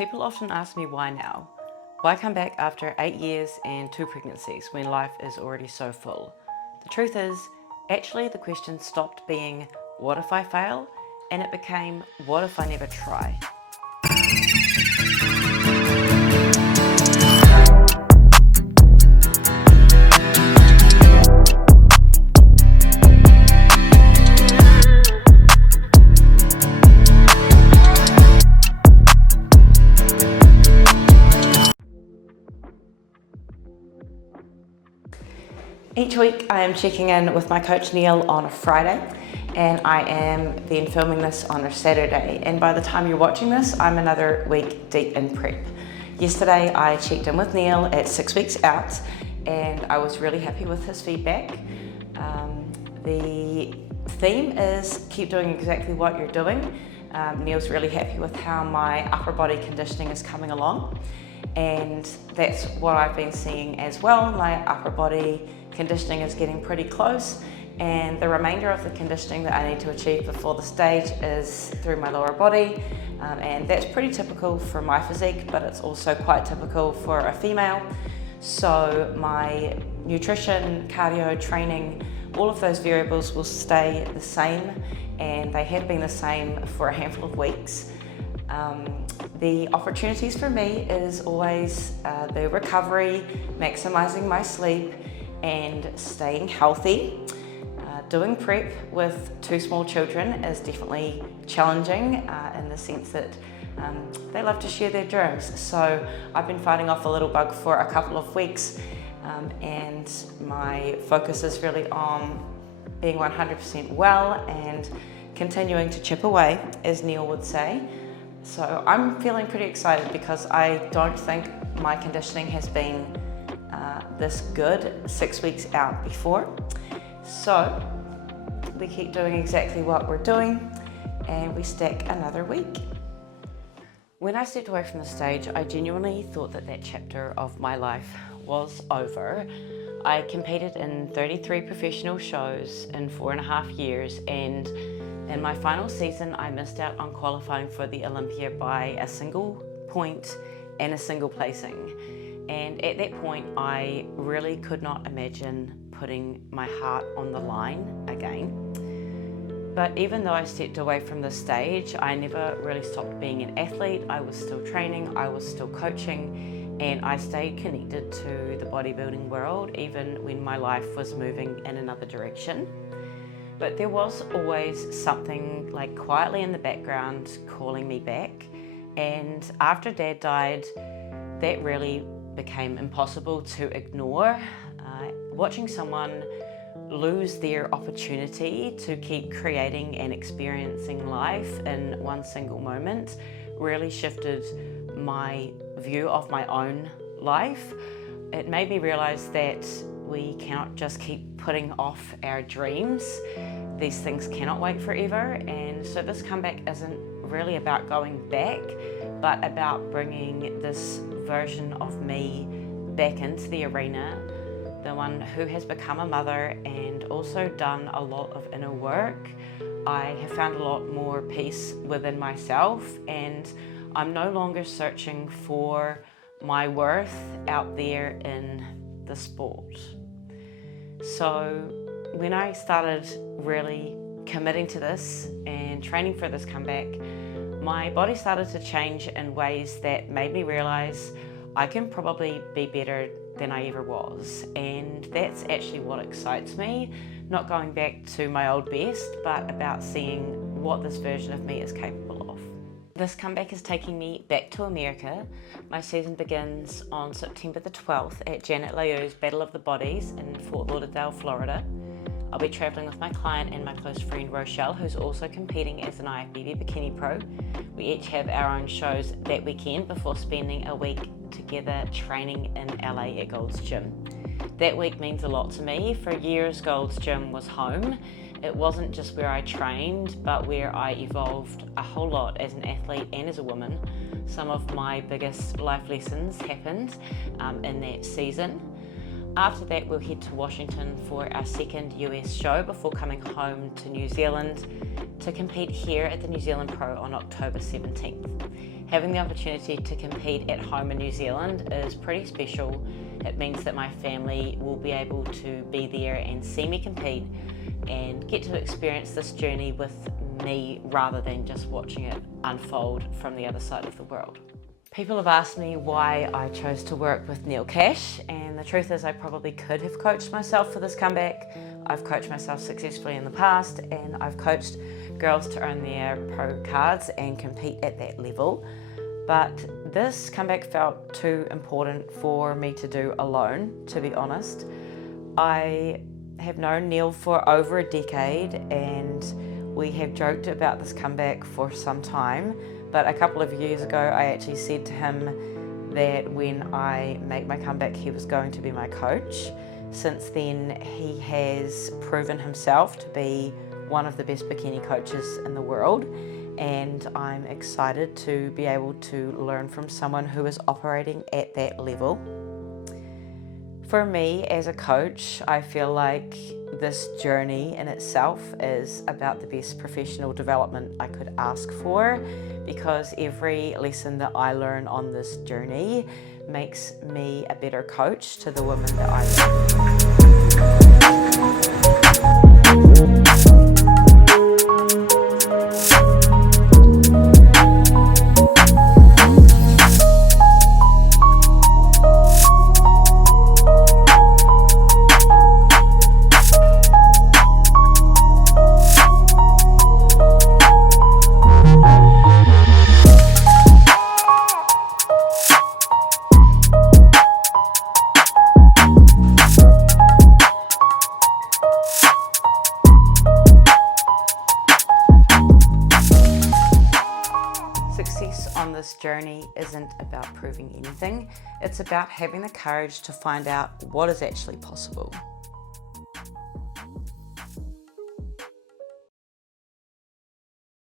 People often ask me why now? Why come back after 8 years and 2 pregnancies when life is already so full? The truth is, actually the question stopped being, what if I fail? And it became, what if I never try? Each week I am checking in with my coach Neal on a Friday, and I am then filming this on a Saturday, and by the time you're watching this I'm another week deep in prep. Yesterday I checked in with Neal at 6 weeks out and I was really happy with his feedback. The theme is keep doing exactly what you're doing. Neal's really happy with how my upper body conditioning is coming along, and that's what I've been seeing as well. My upper body conditioning is getting pretty close, and the remainder of the conditioning that I need to achieve before the stage is through my lower body, and that's pretty typical for my physique, but it's also quite typical for a female. So my nutrition, cardio, training, all of those variables will stay the same, and they had been the same for a handful of weeks. The opportunities for me is always the recovery, maximizing my sleep and staying healthy. Doing prep with 2 small children is definitely challenging in the sense that they love to share their germs. So I've been fighting off a little bug for a couple of weeks, and my focus is really on being 100% well and continuing to chip away, as Neal would say. So I'm feeling pretty excited because I don't think my conditioning has been this good 6 weeks out before. So we keep doing exactly what we're doing and we stack another week. When I stepped away from the stage, I genuinely thought that that chapter of my life was over. I competed in 33 professional shows in 4.5 years, and in my final season I missed out on qualifying for the Olympia by a single point and a single placing. And at that point I really could not imagine putting my heart on the line again. But even though I stepped away from the stage, I never really stopped being an athlete. I was still training, I was still coaching, and I stayed connected to the bodybuilding world even when my life was moving in another direction. But there was always something like quietly in the background calling me back, and after Dad died, that really became impossible to ignore. Watching someone lose their opportunity to keep creating and experiencing life in one single moment really shifted my view of my own life. It made me realize that we cannot just keep putting off our dreams. These things cannot wait forever, and so this comeback isn't really about going back, but about bringing this version of me back into the arena, the one who has become a mother and also done a lot of inner work. I have found a lot more peace within myself, and I'm no longer searching for my worth out there in the sport. So when I started really committing to this and training for this comeback, my body started to change in ways that made me realize I can probably be better than I ever was, and that's actually what excites me. Not going back to my old best, but about seeing what this version of me is capable of. This comeback is taking me back to America. My season begins on September the 12th at Janet Liu's Battle of the Bodies in Fort Lauderdale, Florida. I'll be traveling with my client and my close friend Rochelle, who's also competing as an IFBB Bikini Pro. We each have our own shows that weekend before spending a week together training in LA at Gold's Gym. That week means a lot to me. For years, Gold's Gym was home. It wasn't just where I trained, but where I evolved a whole lot as an athlete and as a woman. Some of my biggest life lessons happened in that season. After that, we'll head to Washington for our second US show before coming home to New Zealand to compete here at the New Zealand Pro on October 17th. Having the opportunity to compete at home in New Zealand is pretty special. It means that my family will be able to be there and see me compete and get to experience this journey with me rather than just watching it unfold from the other side of the world. People have asked me why I chose to work with Neal Cash, and the truth is I probably could have coached myself for this comeback. I've coached myself successfully in the past, and I've coached girls to earn their pro cards and compete at that level. But this comeback felt too important for me to do alone, to be honest. I have known Neal for over a decade, and we have joked about this comeback for some time. But a couple of years ago, I actually said to him that when I make my comeback, he was going to be my coach. Since then, he has proven himself to be one of the best bikini coaches in the world, and I'm excited to be able to learn from someone who is operating at that level. For me as a coach, I feel like this journey in itself is about the best professional development I could ask for, because every lesson that I learn on this journey makes me a better coach to the women that I Success on this journey isn't about proving anything. It's about having the courage to find out what is actually possible.